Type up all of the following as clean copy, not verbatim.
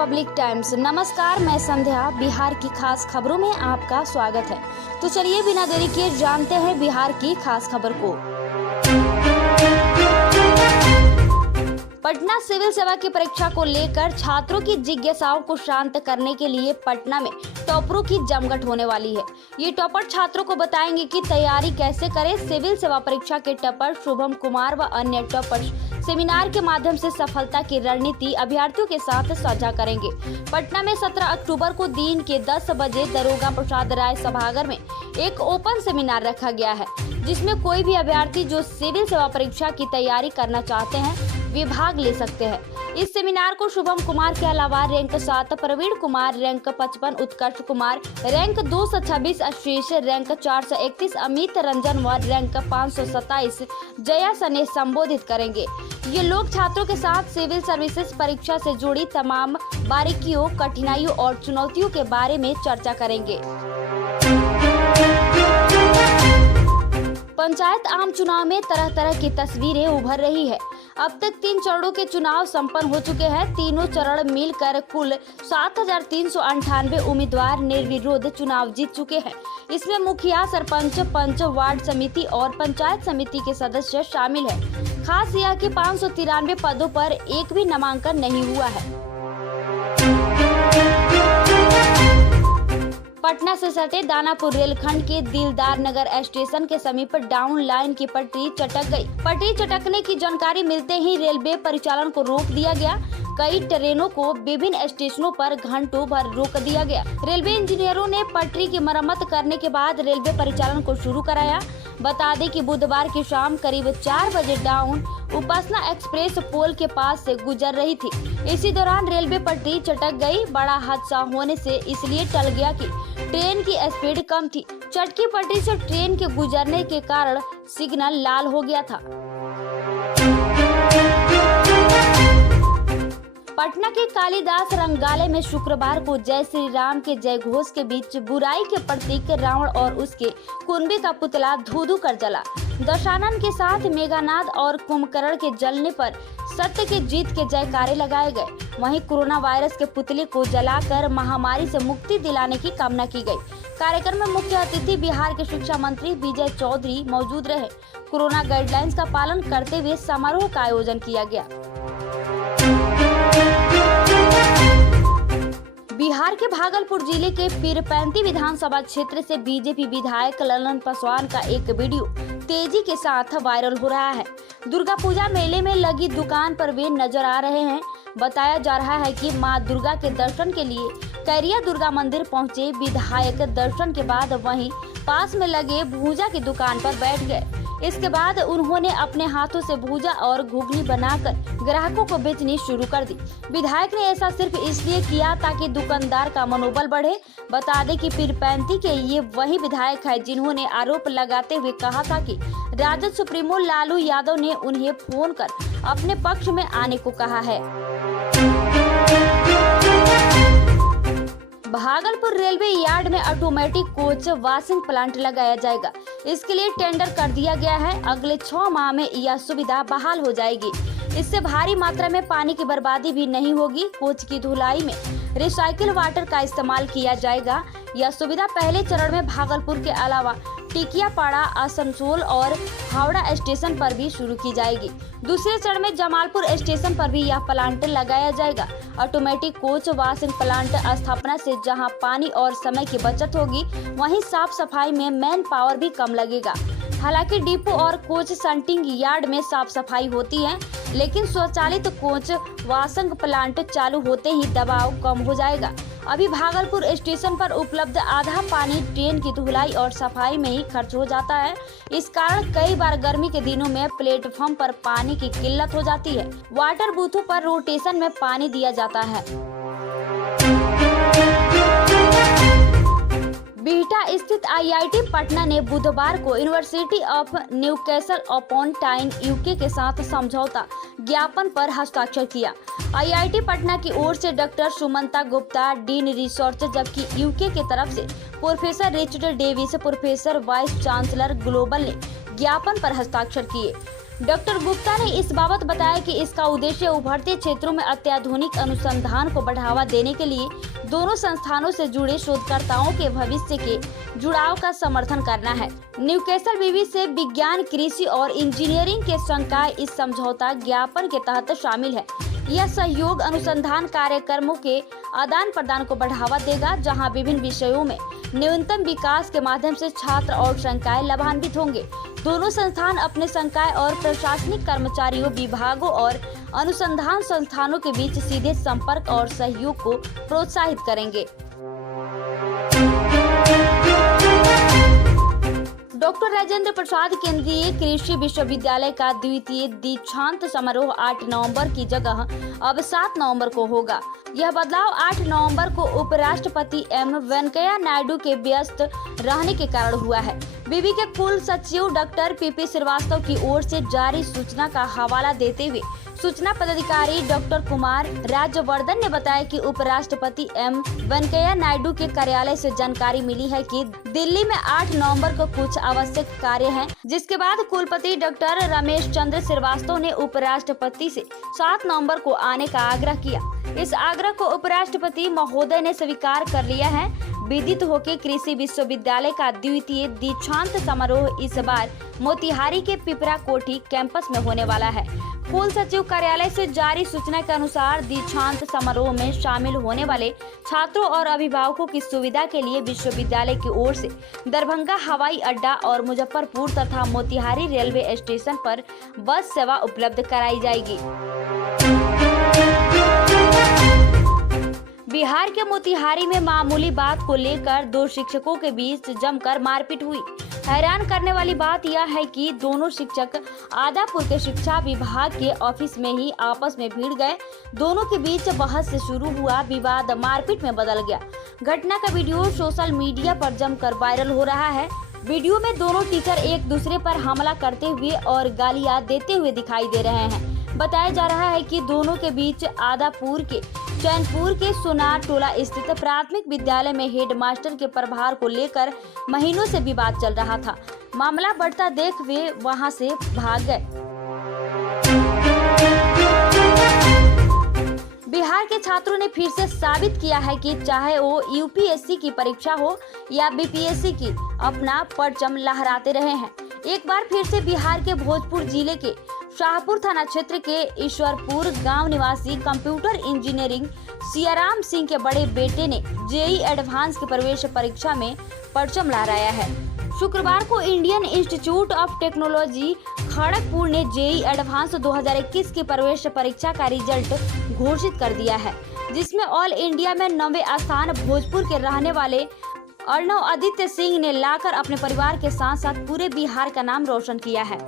Public times. नमस्कार, मैं संध्या। बिहार की खास खबरों में आपका स्वागत है। तो चलिए बिना देरी किए जानते हैं बिहार की खास खबर को। पटना सिविल सेवा की परीक्षा को लेकर छात्रों की जिज्ञासाओं को शांत करने के लिए पटना में टॉपरों की जमघट होने वाली है। ये टॉपर छात्रों को बताएंगे कि तैयारी कैसे करें। सिविल सेवा परीक्षा के टॉपर शुभम कुमार व अन्य टॉपर्स सेमिनार के माध्यम से सफलता की रणनीति अभ्यर्थियों के साथ साझा करेंगे। पटना में 17 अक्टूबर को दिन के 10 बजे दरोगा प्रसाद राय सभागार में एक ओपन सेमिनार रखा गया है, जिसमें कोई भी अभ्यर्थी जो सिविल सेवा परीक्षा की तैयारी करना चाहते हैं वे भाग ले सकते हैं। इस सेमिनार को शुभम कुमार के अलावा रैंक 7 प्रवीण कुमार, रैंक 55 उत्कर्ष कुमार, रैंक 226 आशीष, रैंक 431 अमित रंजन व रैंक 527 जया सने संबोधित करेंगे। ये लोग छात्रों के साथ सिविल सर्विसेज परीक्षा से जुड़ी तमाम बारीकियों, कठिनाइयों और चुनौतियों के बारे में चर्चा करेंगे। पंचायत आम चुनाव में तरह तरह की तस्वीरें उभर रही है। अब तक 3 चरणों के चुनाव संपन्न हो चुके हैं। तीनों चरण मिलकर कुल 7,398 उम्मीदवार निर्विरोध चुनाव जीत चुके हैं। इसमें मुखिया, सरपंच, पंच, वार्ड समिति और पंचायत समिति के सदस्य शामिल हैं। खास यह कि 593 पदों पर एक भी नामांकन नहीं हुआ है। पटना से सटे दानापुर रेलखंड के दिलदार नगर स्टेशन के समीप डाउन लाइन की पटरी चटक गई। पटरी चटकने की जानकारी मिलते ही रेलवे परिचालन को रोक दिया गया। कई ट्रेनों को विभिन्न स्टेशनों पर घंटों भर रोक दिया गया। रेलवे इंजीनियरों ने पटरी की मरम्मत करने के बाद रेलवे परिचालन को शुरू कराया। बता दें कि बुधवार की शाम करीब 4 बजे डाउन उपासना एक्सप्रेस पोल के पास से गुजर रही थी। इसी दौरान रेलवे पटरी चटक गई। बड़ा हादसा होने से इसलिए टल गया कि ट्रेन की स्पीड कम थी। चटकी पटरी से ट्रेन के गुजरने के कारण सिग्नल लाल हो गया था। पटना के कालिदास रंगालय में शुक्रवार को जय श्री राम के जय घोष के बीच बुराई के प्रतीक रावण और उसके कुंभी का पुतला धू-धू कर जला। दशानन के साथ मेघनाद और कुंभकर्ण के जलने पर सत्य के जीत के जयकारे लगाए गए। वहीं कोरोना वायरस के पुतले को जलाकर महामारी से मुक्ति दिलाने की कामना की गई। कार्यक्रम में मुख्य अतिथि बिहार के शिक्षा मंत्री विजय चौधरी मौजूद रहे। कोरोना गाइडलाइंस का पालन करते हुए समारोह का आयोजन किया गया। बिहार के भागलपुर जिले के पीरपैंती विधानसभा क्षेत्र से बीजेपी विधायक ललन पासवान का एक वीडियो तेजी के साथ वायरल हो रहा है। दुर्गा पूजा मेले में लगी दुकान पर वे नजर आ रहे हैं। बताया जा रहा है कि मां दुर्गा के दर्शन के लिए कैरिया दुर्गा मंदिर पहुंचे विधायक दर्शन के बाद वहीं पास में लगे भूजा की दुकान पर बैठ गए। इसके बाद उन्होंने अपने हाथों से भूजा और घुगनी बनाकर ग्राहकों को बेचनी शुरू कर दी। विधायक ने ऐसा सिर्फ इसलिए किया ताकि दुकानदार का मनोबल बढ़े। बता दें कि पीरपैंती के ये वही विधायक है जिन्होंने आरोप लगाते हुए कहा था कि राजद सुप्रीमो लालू यादव ने उन्हें फोन कर अपने पक्ष में आने को कहा है। भागलपुर रेलवे यार्ड में ऑटोमेटिक कोच वॉशिंग प्लांट लगाया जाएगा। इसके लिए टेंडर कर दिया गया है। अगले 6 माह में यह सुविधा बहाल हो जाएगी। इससे भारी मात्रा में पानी की बर्बादी भी नहीं होगी। कोच की धुलाई में रिसाइकिल वाटर का इस्तेमाल किया जाएगा। यह सुविधा पहले चरण में भागलपुर के अलावा टिकियापाड़ा, आसनसोल और हावड़ा स्टेशन पर भी शुरू की जाएगी। दूसरे चरण में जमालपुर स्टेशन पर भी यह प्लांट लगाया जाएगा। ऑटोमेटिक कोच वॉशिंग प्लांट स्थापना से जहां पानी और समय की बचत होगी, वहीं साफ सफाई में मैन पावर भी कम लगेगा। हालांकि डिपो और कोच शंटिंग यार्ड में साफ सफाई होती है, लेकिन स्वचालित कोच वॉशिंग प्लांट चालू होते ही दबाव कम हो जाएगा। अभी भागलपुर स्टेशन पर उपलब्ध आधा पानी ट्रेन की धुलाई और सफाई में ही खर्च हो जाता है। इस कारण कई बार गर्मी के दिनों में प्लेटफॉर्म पर पानी की किल्लत हो जाती है। वाटर बूथों पर रोटेशन में पानी दिया जाता है। बिहटा स्थित आईआईटी पटना ने बुधवार को यूनिवर्सिटी ऑफ न्यूकैसल अपॉन टाइन यूके के साथ समझौता ज्ञापन पर हस्ताक्षर किया। आईआईटी पटना की ओर से doctor Sumanta Gupta, dean research, जबकि यूके की तरफ से professor Richard Davis, professor vice chancellor global ने ज्ञापन पर हस्ताक्षर किए। डॉक्टर गुप्ता ने इस बाबत बताया कि इसका उद्देश्य उभरते क्षेत्रों में अत्याधुनिक अनुसंधान को बढ़ावा देने के लिए दोनों संस्थानों से जुड़े शोधकर्ताओं के भविष्य के जुड़ाव का समर्थन करना है। न्यूकैसल विवि से विज्ञान, कृषि और इंजीनियरिंग के संकाय इस समझौता ज्ञापन के तहत शामिल है। यह सहयोग अनुसंधान कार्यक्रमों के आदान प्रदान को बढ़ावा देगा, जहां विभिन्न विषयों में न्यूनतम विकास के माध्यम से छात्र और संकाय लाभान्वित होंगे। दोनों संस्थान अपने संकाय और प्रशासनिक कर्मचारियों, विभागों और अनुसंधान संस्थानों के बीच सीधे संपर्क और सहयोग को प्रोत्साहित करेंगे। डॉक्टर राजेंद्र प्रसाद केंद्रीय कृषि विश्वविद्यालय का द्वितीय दीक्षांत समारोह 8 नवंबर की जगह अब 7 नवंबर को होगा। यह बदलाव 8 नवंबर को उपराष्ट्रपति एम वेंकैया नायडू के व्यस्त रहने के कारण हुआ है। विवि के कुल सचिव डॉक्टर पीपी श्रीवास्तव की ओर से जारी सूचना का हवाला देते हुए सूचना पदाधिकारी डॉक्टर कुमार राज्यवर्धन ने बताया कि उपराष्ट्रपति एम वेंकैया नायडू के कार्यालय से जानकारी मिली है कि दिल्ली में 8 नवंबर को कुछ आवश्यक कार्य हैं, जिसके बाद कुलपति डॉक्टर रमेश चंद्र श्रीवास्तव ने उपराष्ट्रपति से 7 नवंबर को आने का आग्रह किया। इस आग्रह को उपराष्ट्रपति महोदय ने स्वीकार कर लिया है। विदित हो के कृषि विश्वविद्यालय का द्वितीय दीक्षांत समारोह इस बार मोतिहारी के पिपरा कोठी कैंपस में होने वाला है। कुल सचिव कार्यालय से जारी सूचना के अनुसार दीक्षांत समारोह में शामिल होने वाले छात्रों और अभिभावकों की सुविधा के लिए विश्वविद्यालय की ओर से दरभंगा हवाई अड्डा और मुजफ्फरपुर तथा मोतिहारी रेलवे स्टेशन पर बस सेवा उपलब्ध कराई जाएगी। बिहार के मोतिहारी में मामूली बात को लेकर 2 शिक्षकों के बीच जमकर मारपीट हुई। हैरान करने वाली बात यह है कि दोनों शिक्षक आदापुर के शिक्षा विभाग के ऑफिस में ही आपस में भिड़ गए। दोनों के बीच बहस से शुरू हुआ विवाद मारपीट में बदल गया। घटना का वीडियो सोशल मीडिया पर जमकर वायरल हो रहा है। वीडियो में दोनों टीचर एक दूसरे पर हमला करते हुए और गालियां देते हुए दिखाई दे रहे हैं। बताया जा रहा है कि दोनों के बीच आदापुर के चैनपुर के सोनार टोला स्थित प्राथमिक विद्यालय में हेडमास्टर के प्रभार को लेकर महीनों से विवाद चल रहा था। मामला बढ़ता देख वे वहां से भाग गए। बिहार के छात्रों ने फिर से साबित किया है कि चाहे वो यूपीएससी की परीक्षा हो या बीपीएससी की, अपना परचम लहराते रहे हैं। एक बार फिर से बिहार के भोजपुर जिले के शाहपुर थाना क्षेत्र के ईश्वरपुर गांव निवासी कंप्यूटर इंजीनियरिंग सियाराम सिंह के बड़े बेटे ने जेईई एडवांस की प्रवेश परीक्षा में परचम लहराया है। शुक्रवार को Indian institute of technology Kharagpur ने जेईई एडवांस 2021 की प्रवेश परीक्षा का रिजल्ट घोषित कर दिया है, जिसमें ऑल इंडिया में 9वें स्थान भोजपुर के रहने वाले अर्णव आदित्य सिंह ने लाकर अपने परिवार के साथ साथ पूरे बिहार का नाम रोशन किया है।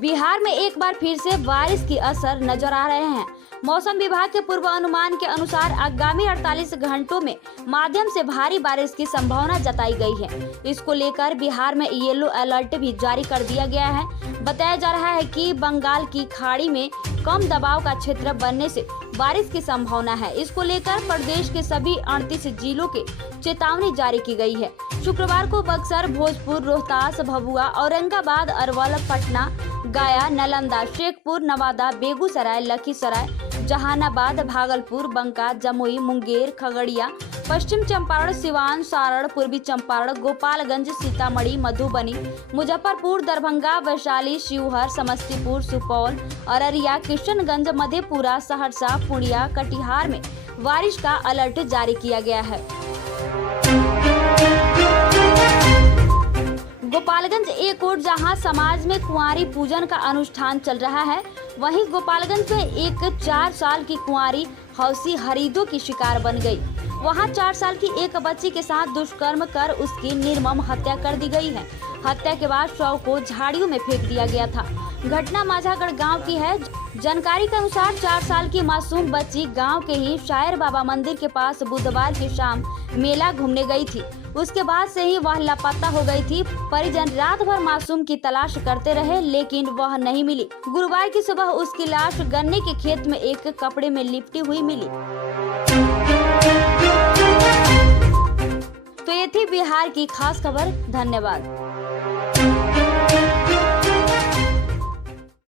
बिहार में एक बार फिर से बारिश की असर नजर आ रहे हैं। मौसम विभाग के पूर्वानुमान के अनुसार आगामी 48 घंटों में माध्यम से भारी बारिश की संभावना जताई गई है। इसको लेकर बिहार में येलो अलर्ट भी जारी कर दिया गया है। बताया जा रहा है कि बंगाल की खाड़ी में कम दबाव का क्षेत्र बनने से बारिश की संभावना है। इसको लेकर प्रदेश के सभी 38 जिलों के चेतावनी जारी की गई है। शुक्रवार को बक्सर, भोजपुर, रोहतास, भभुआ, औरंगाबाद, अरवल, पटना, गया, नालंदा, शेखपुर, नवादा, बेगूसराय, लखीसराय, जहानाबाद, भागलपुर, बांका, जमुई, मुंगेर, खगड़िया, पश्चिम चंपारण, सिवान, सारण, पूर्वी चंपारण, गोपालगंज, सीतामढ़ी, मधुबनी, मुजफ्फरपुर, दरभंगा, वैशाली, शिवहर, समस्तीपुर, सुपौल, अररिया, किशनगंज, मधेपुरा, सहरसा, पूर्णिया, कटिहार में बारिश का अलर्ट जारी किया गया है। गोपालगंज एक ओर जहां समाज में कुंवारी पूजन का अनुष्ठान चल रहा है, वहीं गोपालगंज में एक 4 साल की कुंवारी हौसी हरिदों की शिकार बन गई। वहां 4 साल की एक बच्ची के साथ दुष्कर्म कर उसकी निर्मम हत्या कर दी गई है। हत्या के बाद शव को झाड़ियों में फेंक दिया गया था। घटना माझागढ़ गांव की है। जानकारी के अनुसार 4 साल की मासूम बच्ची गांव के ही शायर बाबा मंदिर के पास बुधवार की शाम मेला घूमने गई थी। उसके बाद से ही वह लापता हो गई थी। परिजन रात भर मासूम की तलाश करते रहे, लेकिन वह नहीं मिली। गुरुवार की सुबह उसकी लाश गन्ने के खेत में एक कपड़े में लिपटी हुई मिली। तो ये थी बिहार की खास खबर। धन्यवाद।